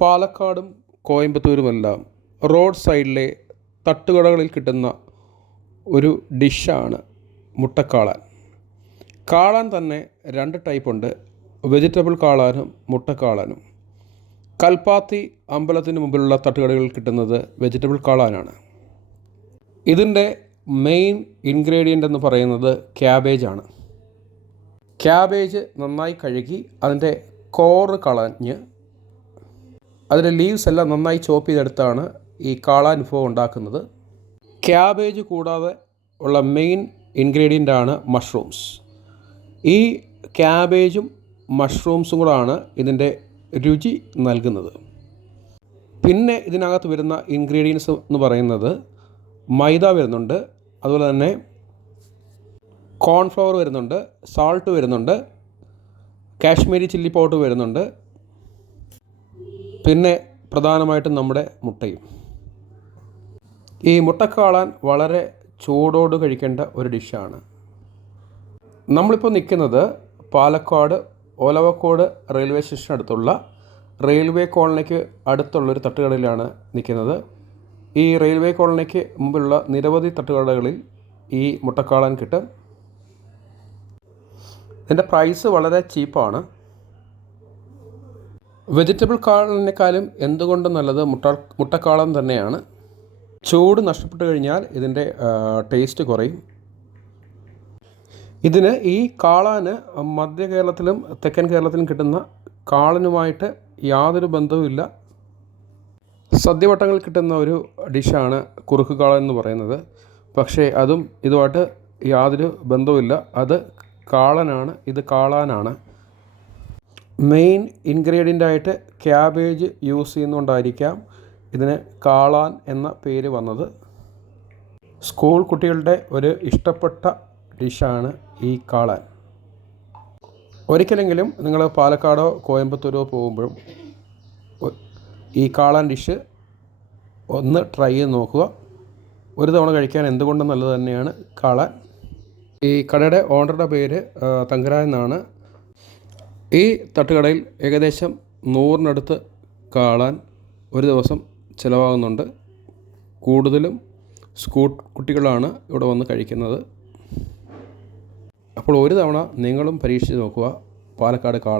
പാലക്കാടും കോയമ്പത്തൂരുമെല്ലാം റോഡ് സൈഡിലെ തട്ടുകടകളിൽ കിട്ടുന്ന ഒരു ഡിഷാണ് മുട്ടക്കാളാൻ. കാളാൻ തന്നെ രണ്ട് ടൈപ്പുണ്ട്, വെജിറ്റബിൾ കാളാനും മുട്ടക്കാളാനും. കൽപ്പാത്തി അമ്പലത്തിന് മുമ്പിലുള്ള തട്ടുകടകളിൽ കിട്ടുന്നത് വെജിറ്റബിൾ കാളാനാണ്. ഇതിൻ്റെ മെയിൻ ഇൻഗ്രീഡിയൻ്റ് എന്ന് പറയുന്നത് ക്യാബേജാണ്. ക്യാബേജ് നന്നായി കഴുകി അതിൻ്റെ കോറ് കളഞ്ഞ് അതിൻ്റെ ലീവ്സ് എല്ലാം നന്നായി ചോപ്പ് ചെയ്തെടുത്താണ് ഈ കാളാൻ വിഭവം ഉണ്ടാക്കുന്നത്. ക്യാബേജ് കൂടാതെ ഉള്ള മെയിൻ ഇൻഗ്രീഡിയൻ്റാണ് മഷ്റൂംസ്. ഈ ക്യാബേജും മഷ്റൂംസും കൂടാണ് ഇതിൻ്റെ രുചി നൽകുന്നത്. പിന്നെ ഇതിനകത്ത് വരുന്ന ഇൻഗ്രീഡിയൻസ് എന്ന് പറയുന്നത് മൈദ വരുന്നുണ്ട്, അതുപോലെ തന്നെ കോൺഫ്ലവർ വരുന്നുണ്ട്, സാൾട്ട് വരുന്നുണ്ട്, കാശ്മീരി ചില്ലി പൗഡർ വരുന്നുണ്ട്, പിന്നെ പ്രധാനമായിട്ടും നമ്മുടെ മുട്ടയും. ഈ മുട്ടക്കാളാൻ വളരെ ചൂടോട് കഴിക്കേണ്ട ഒരു ഡിഷാണ്. നമ്മളിപ്പോൾ നിൽക്കുന്നത് പാലക്കാട് ഒലവക്കോട് റെയിൽവേ സ്റ്റേഷൻ അടുത്തുള്ള റെയിൽവേ കോളനിക്ക് അടുത്തുള്ളൊരു തട്ടുകടയിലാണ് നിൽക്കുന്നത്. ഈ റെയിൽവേ കോളനിക്ക് മുമ്പുള്ള നിരവധി തട്ടുകടകളിൽ ഈ മുട്ടക്കാളാൻ കിട്ടും. ഇതിൻ്റെ പ്രൈസ് വളരെ ചീപ്പാണ്. വെജിറ്റബിൾ കാളനേക്കാളും എന്തുകൊണ്ടും നല്ലത് മുട്ടക്കാളൻ തന്നെയാണ്. ചൂട് നഷ്ടപ്പെട്ടു കഴിഞ്ഞാൽ ഇതിൻ്റെ ടേസ്റ്റ് കുറയും. ഇതിന് ഈ കാളാന് മധ്യ കേരളത്തിലും തെക്കൻ കേരളത്തിലും കിട്ടുന്ന കാളനുമായിട്ട് യാതൊരു ബന്ധവുമില്ല. സദ്യവട്ടങ്ങളിൽ കിട്ടുന്ന ഒരു ഡിഷാണ് കുറുക്ക് കാളൻ എന്ന് പറയുന്നത്. പക്ഷേ അതും ഇതുമായിട്ട് യാതൊരു ബന്ധവുമില്ല. അത് കാളനാണ്, ഇത് കാളാനാണ്. മെയിൻ ഇൻഗ്രീഡിയൻ്റായിട്ട് ക്യാബേജ് യൂസ് ചെയ്യുന്നതുകൊണ്ടായിരിക്കാം ഇതിന് കാളാൻ എന്ന പേര് വന്നത്. സ്കൂൾ കുട്ടികളുടെ ഒരു ഇഷ്ടപ്പെട്ട ഡിഷാണ് ഈ കാളാൻ. ഒരിക്കലെങ്കിലും നിങ്ങൾ പാലക്കാടോ കോയമ്പത്തൂരോ പോകുമ്പോഴും ഈ കാളാൻ ഡിഷ് ഒന്ന് ട്രൈ ചെയ്ത് നോക്കുക. ഒരു തവണ കഴിക്കാൻ എന്തുകൊണ്ടും നല്ലത് തന്നെയാണ് കാളാൻ. ഈ കടയുടെ ഓണറുടെ പേര് തങ്കരാജ് എന്നാണ്. ഈ തട്ടുകടയിൽ ഏകദേശം 100-നടുത്ത് കാളാൻ ഒരു ദിവസം ചിലവാകുന്നുണ്ട്. കൂടുതലും സ്കൂൾ കുട്ടികളാണ് ഇവിടെ വന്ന് കഴിക്കുന്നത്. അപ്പോൾ ഒരു തവണ നിങ്ങളും പരീക്ഷിച്ച് നോക്കുക പാലക്കാട് കാളാൻ.